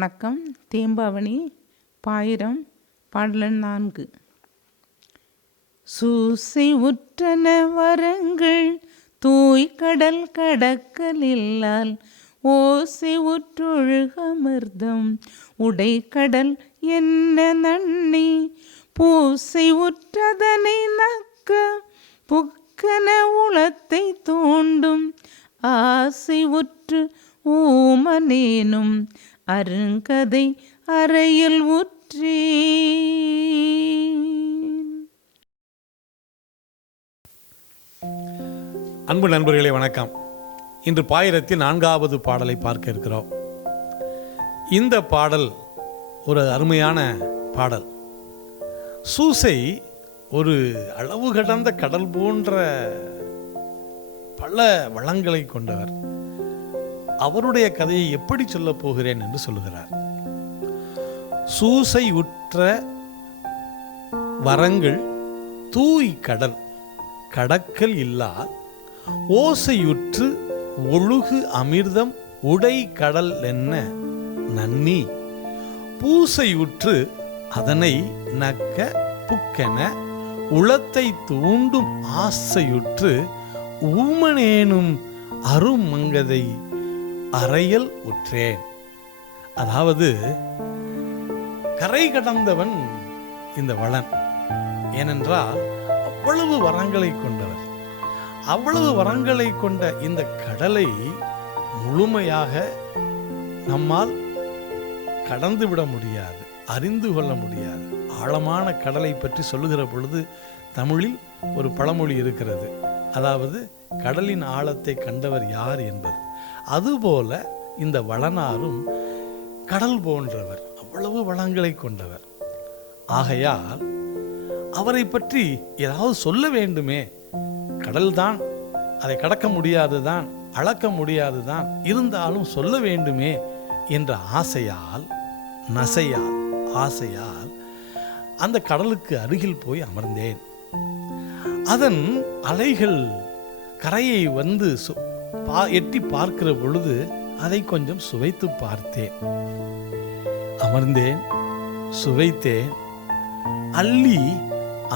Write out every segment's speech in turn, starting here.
வணக்கம். தேம்பாவணி பாயிரம் பாடலன் நான்கு. சூசை உற்றன வரங்கள் தூய் கடல் கடக்கலில்லால் ஓசை உற்றொழுகமிர்தம் உடை கடல் என்ன நன்னி பூசை உற்றதனை நக்க புக்கன உளத்தை தோண்டும் ஆசை உற்று ஊமனேனும் அருங்கதை அறையில் உற்றேன் அன்பு நண்பர்களே வணக்கம். இன்று பாயிரத்தில் நான்காவது பாடலை பார்க்க இருக்கிறோம். இந்த பாடல் ஒரு அருமையான பாடல். சூசை ஒரு அளவு கடந்த கடல் போன்ற பல வளங்களை கொண்டவர். அவருடைய கதையை எப்படி சொல்லப் போகிறேன் என்று சொல்லுகிறார். சூசை உற்ற வரங்கள் தூய் கடல் கடக்கல் இல்லா ஓசையுற்று ஒழுகு அமிர்தம் உடை கடல் என்ன நன்னி பூசையுற்று அதனை நக்க புக்கென உளத்தை தூண்டும் ஆசையுற்று ஊமனேனும் அருமங்கதை அறையல் உற்றேன். அதாவது கரை கடந்தவன் இந்த வளன். ஏனென்றால் அவ்வளவு வரங்களை கொண்டவர். அவ்வளவு வரங்களை கொண்ட இந்த கடலை முழுமையாக நம்மால் கடந்து விட முடியாது அறிந்து கொள்ள முடியாது. ஆழமான கடலை பற்றி சொல்லுகிற பொழுது தமிழில் ஒரு பழமொழி இருக்கிறது. அதாவது கடலின் ஆழத்தை கண்டவர் யார் என்பது. அதுபோல இந்த வளனாரும் கடல் போன்றவர் அவ்வளவு வளங்களை கொண்டவர். ஆகையால் அவரை பற்றி ஏதாவது சொல்ல வேண்டுமே. கடல்தான் அதை கடக்க முடியாதுதான் அளக்க முடியாதுதான் இருந்தாலும் சொல்ல வேண்டுமே என்ற ஆசையால் நசையால் ஆசையால் அந்த கடலுக்கு அருகில் போய் அமர்ந்தேன். அதன் அலைகள் கரையை வந்து பா எட்டி பார்க்கிற பொழுது அதை கொஞ்சம் சுவைத்து பார்த்தேன். அமர்ந்தேன் சுவைத்தேன். அள்ளி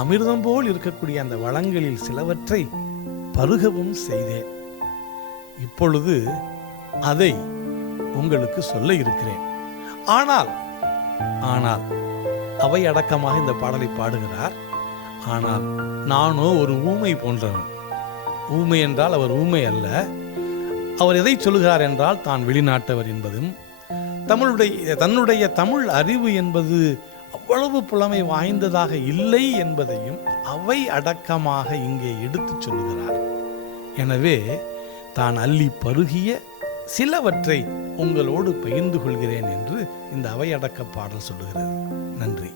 அமிர்தம் போல் இருக்கக்கூடிய அந்த வளங்களில் சிலவற்றை பருகவும் செய்தேன். இப்பொழுது அதை உங்களுக்கு சொல்ல இருக்கிறேன். ஆனால் ஆனால் அவை அடக்கமாக இந்த பாடலை பாடுகிறார். ஆனால் நானோ ஒரு ஊமை போன்றவன். ஊமை என்றால் அவர் ஊமை அல்ல. அவர் எதை சொல்கிறார் என்றால் தான் வெளிநாட்டவர் என்பதும் தமிழுடைய தன்னுடைய தமிழ் அறிவு என்பது அவ்வளவு புலமை வாய்ந்ததாக இல்லை என்பதையும் அவை அடக்கமாக இங்கே எடுத்துச் சொல்லுகிறார். எனவே தான் அள்ளி பருகிய சிலவற்றை உங்களோடு பகிர்ந்து கொள்கிறேன் என்று இந்த அவை அடக்க பாடல் சொல்கிறது நன்றி.